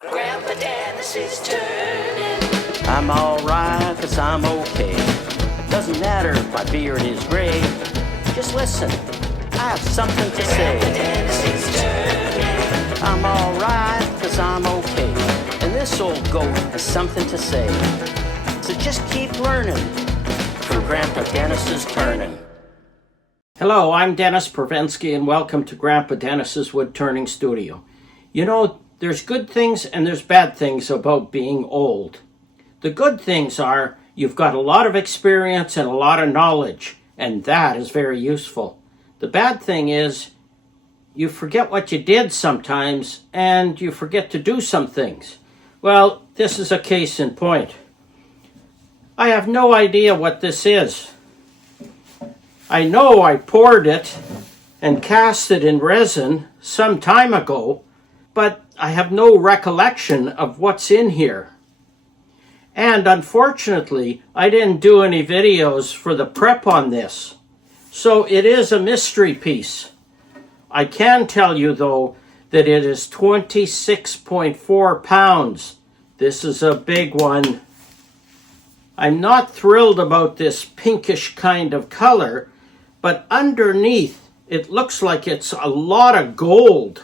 Grandpa Dennis is turning. I'm alright, cause I'm okay. Doesn't matter if my beard is gray. Just listen, I have something to say. Grandpa Dennis is turning. I'm alright, cause I'm okay. And this old goat has something to say. So just keep learning from Grandpa Dennis's Turning. Hello, I'm Dennis Pravensky, and welcome to Grandpa Dennis's Woodturning Studio. You know, there's good things and there's bad things about being old. The good things are you've got a lot of experience and a lot of knowledge, and that is very useful. The bad thing is you forget what you did sometimes, and you forget to do some things. Well, this is a case in point. I have no idea what this is. I know I poured it and cast it in resin some time ago, but I have no recollection of what's in here. And unfortunately, I didn't do any videos for the prep on this. So it is a mystery piece. I can tell you though that it is 26.4 pounds. This is a big one. I'm not thrilled about this pinkish kind of color, but underneath it looks like it's a lot of gold.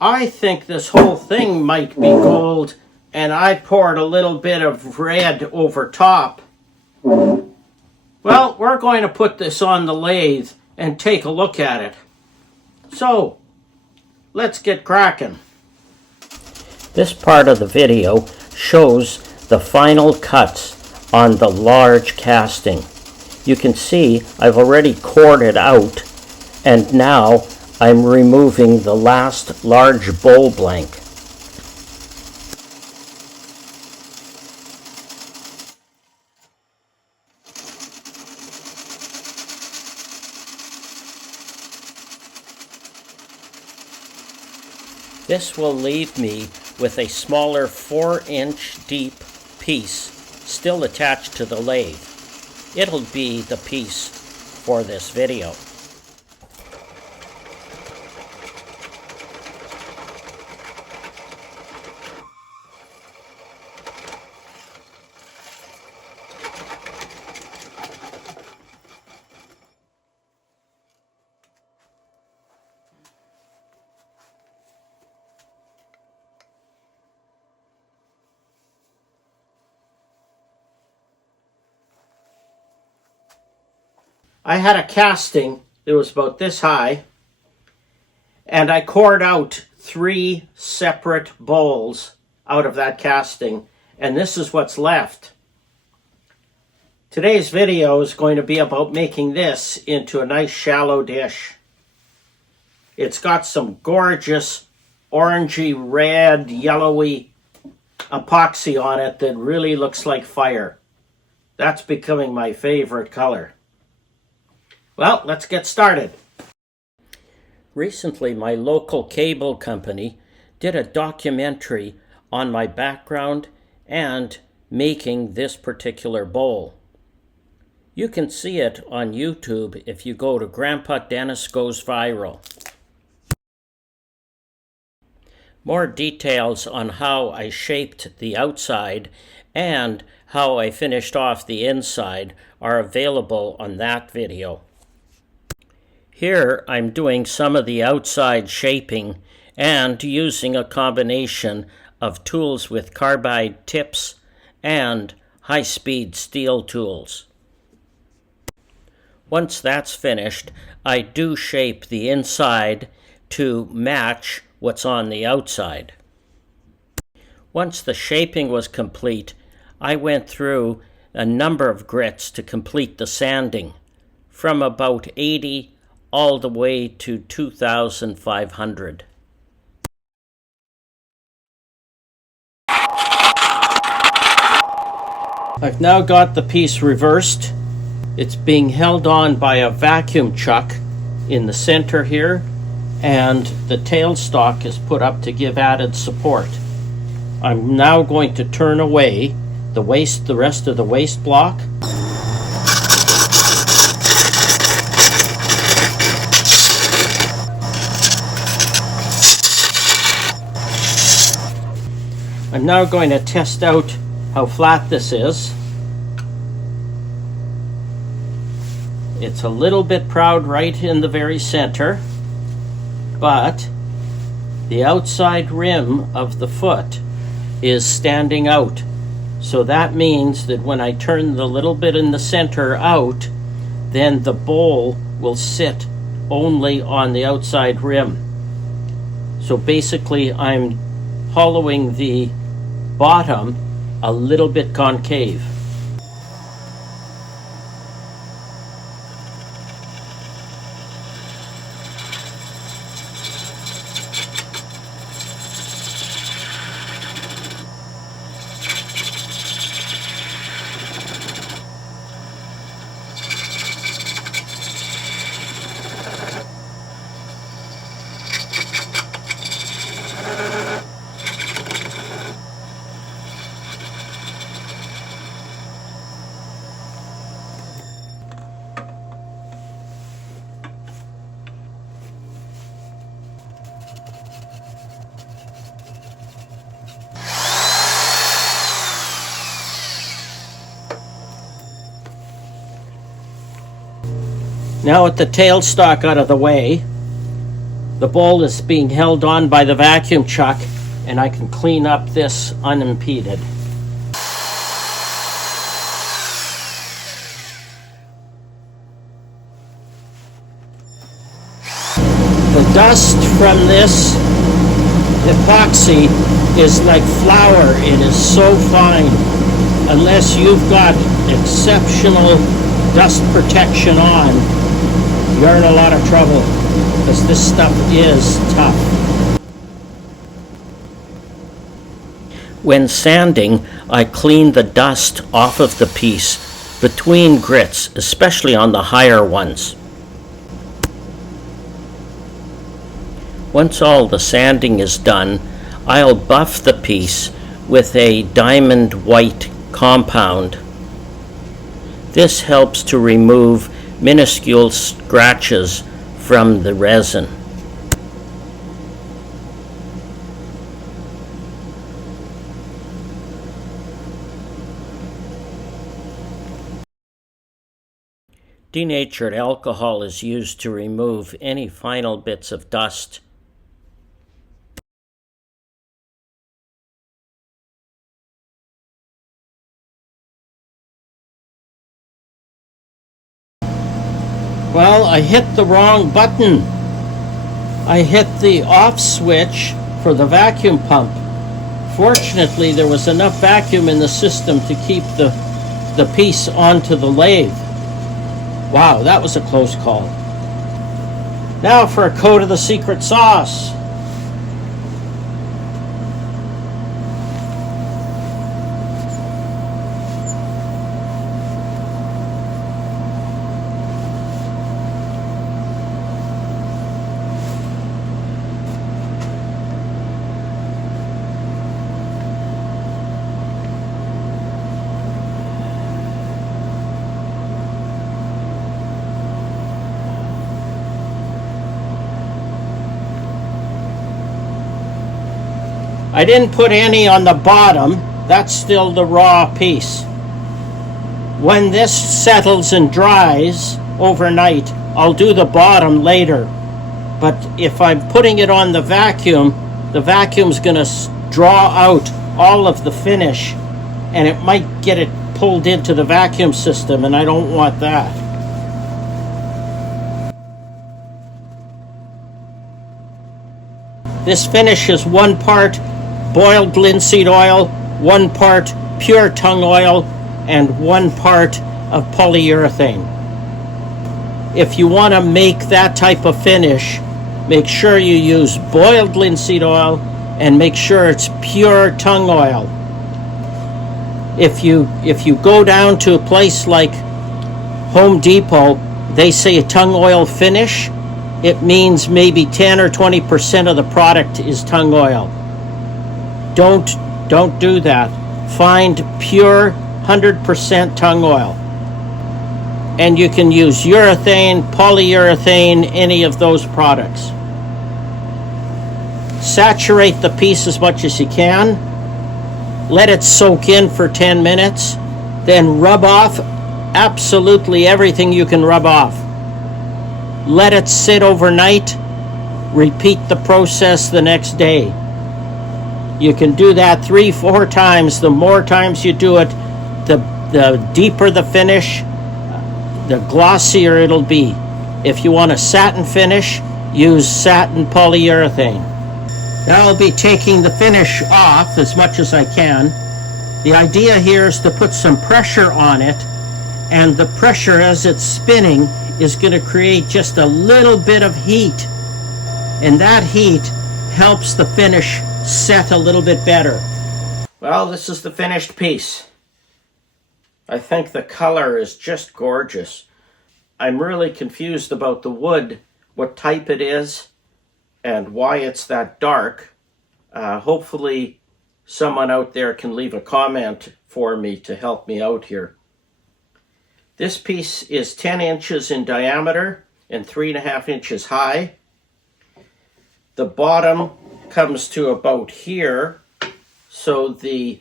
I think this whole thing might be gold, and I poured a little bit of red over top. Well, we're going to put this on the lathe and take a look at it. So, let's get cracking. This part of the video shows the final cuts on the large casting. You can see I've already cored it out, and now I'm removing the last large bowl blank. This will leave me with a smaller 4-inch deep piece still attached to the lathe. It'll be the piece for this video. I had a casting that was about this high, and I cored out 3 separate bowls out of that casting, and this is what's left. Today's video is going to be about making this into a nice shallow dish. It's got some gorgeous orangey, red, yellowy epoxy on it that really looks like fire. That's becoming my favorite color. Well, let's get started. Recently, my local cable company did a documentary on my background and making this particular bowl. You can see it on YouTube if you go to Grandpa Dennis Goes Viral. More details on how I shaped the outside and how I finished off the inside are available on that video. Here I'm doing some of the outside shaping and using a combination of tools with carbide tips and high-speed steel tools. Once that's finished, I do shape the inside to match what's on the outside. Once the shaping was complete, I went through a number of grits to complete the sanding, from about 80 all the way to 2,500. I've now got the piece reversed. It's being held on by a vacuum chuck in the center here, and the tailstock is put up to give added support. I'm now going to turn away the rest of the waste block. I'm now going to test out how flat this is. It's a little bit proud right in the very center, but the outside rim of the foot is standing out. So that means that when I turn the little bit in the center out, then the bowl will sit only on the outside rim. So basically I'm hollowing the bottom a little bit concave. Now with the tailstock out of the way, the bowl is being held on by the vacuum chuck, and I can clean up this unimpeded. The dust from this epoxy is like flour. It is so fine. Unless you've got exceptional dust protection on, you're in a lot of trouble, because this stuff is tough. When sanding, I clean the dust off of the piece between grits, especially on the higher ones. Once all the sanding is done, I'll buff the piece with a diamond white compound. This helps to remove minuscule scratches from the resin. Denatured alcohol is used to remove any final bits of dust. Well, I hit the wrong button. I hit the off switch for the vacuum pump. Fortunately, there was enough vacuum in the system to keep the piece onto the lathe. Wow, that was a close call. Now for a coat of the secret sauce. I didn't put any on the bottom. That's still the raw piece. When this settles and dries overnight, I'll do the bottom later. But if I'm putting it on the vacuum's going to draw out all of the finish, and it might get it pulled into the vacuum system, and I don't want that. This finish is 1 part boiled linseed oil, 1 part pure tung oil, and 1 part of polyurethane. If you want to make that type of finish, make sure you use boiled linseed oil and make sure it's pure tung oil. If you go down to a place like Home Depot, they say a tung oil finish, it means maybe 10 or 20% of the product is tung oil. Don't do that. Find pure 100% tung oil. And you can use urethane, polyurethane, any of those products. Saturate the piece as much as you can. let it soak in for 10 minutes, then rub off absolutely everything you can rub off. Let it sit overnight, repeat the process the next day. You can do that 3-4 times. The more times you do it, the deeper the finish, the glossier it'll be. If you want a satin finish, use satin polyurethane. Now I'll be taking the finish off as much as I can. The idea here is to put some pressure on it, and the pressure as it's spinning is going to create just a little bit of heat, and that heat helps the finish set a little bit better. Well, this is the finished piece. I think the color is just gorgeous. I'm really confused about the wood, what type it is, and why it's that dark. Hopefully someone out there can leave a comment for me to help me out here. This piece is 10 inches in diameter and 3.5 inches high. The bottom comes to about here, so the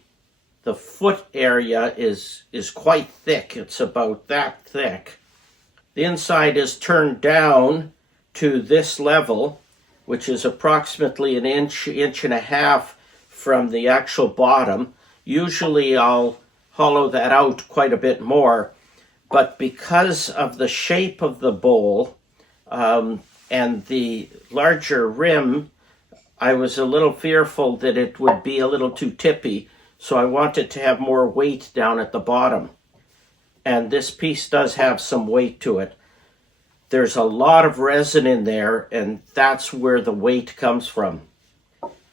foot area is quite thick. It's about that thick. The inside is turned down to this level, which is approximately an inch and a half from the actual bottom. Usually I'll hollow that out quite a bit more, but because of the shape of the bowl and the larger rim, I was a little fearful that it would be a little too tippy, so I wanted to have more weight down at the bottom. And this piece does have some weight to it. There's a lot of resin in there, and that's where the weight comes from.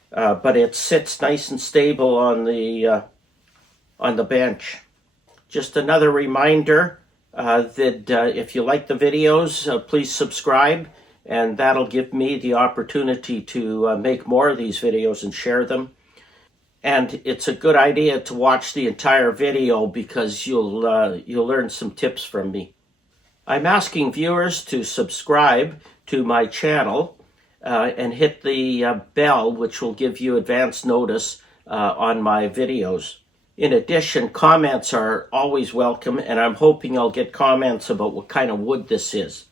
But it sits nice and stable on the bench. Just another reminder that if you like the videos, please subscribe, and that'll give me the opportunity to make more of these videos and share them. And it's a good idea to watch the entire video because you'll learn some tips from me. I'm asking viewers to subscribe to my channel and hit the bell, which will give you advance notice on my videos. In addition, comments are always welcome, and I'm hoping I'll get comments about what kind of wood this is.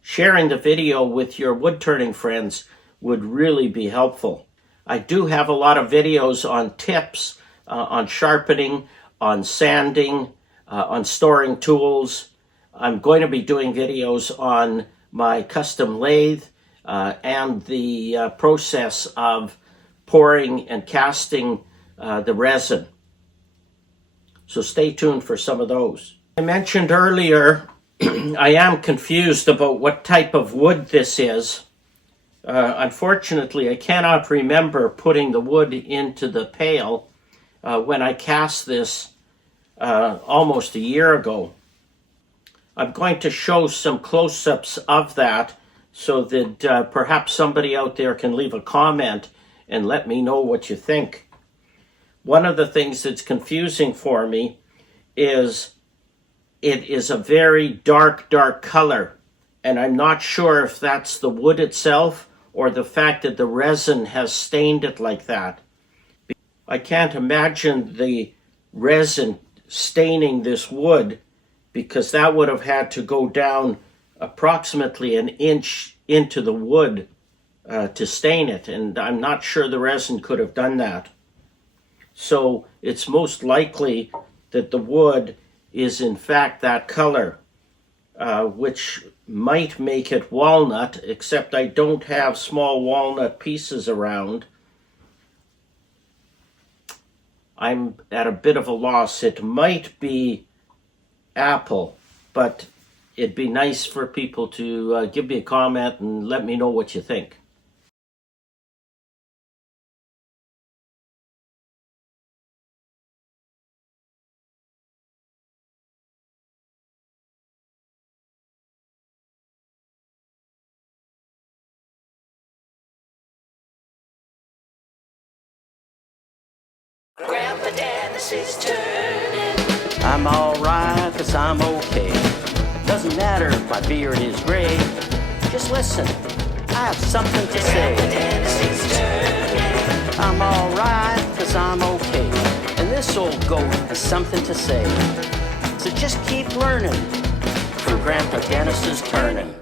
Sharing the video with your wood-turning friends would really be helpful. I do have a lot of videos on tips, on sharpening, on sanding, on storing tools. I'm going to be doing videos on my custom lathe and the process of pouring and casting the resin. So stay tuned for some of those. I mentioned earlier, I am confused about what type of wood this is. Unfortunately, I cannot remember putting the wood into the pail when I cast this almost a year ago. I'm going to show some close-ups of that so that perhaps somebody out there can leave a comment and let me know what you think. One of the things that's confusing for me is it is a very dark color, and I'm not sure if that's the wood itself or the fact that the resin has stained it like that. I can't imagine the resin staining this wood, because that would have had to go down approximately an inch into the wood to stain it, and I'm not sure the resin could have done that. So it's most likely that the wood is in fact that color, which might make it walnut, except I don't have small walnut pieces around. I'm at a bit of a loss. It might be apple, but it'd be nice for people to give me a comment and let me know what you think. Grandpa Dennis is turning. I'm alright, 'cause I'm okay. Doesn't matter if my beard is gray. Just listen, I have something to Grandpa say. Dennis is turning. I'm alright, 'cause I'm okay. this old goat has something to say. So just keep learning from Grandpa Dennis's turning.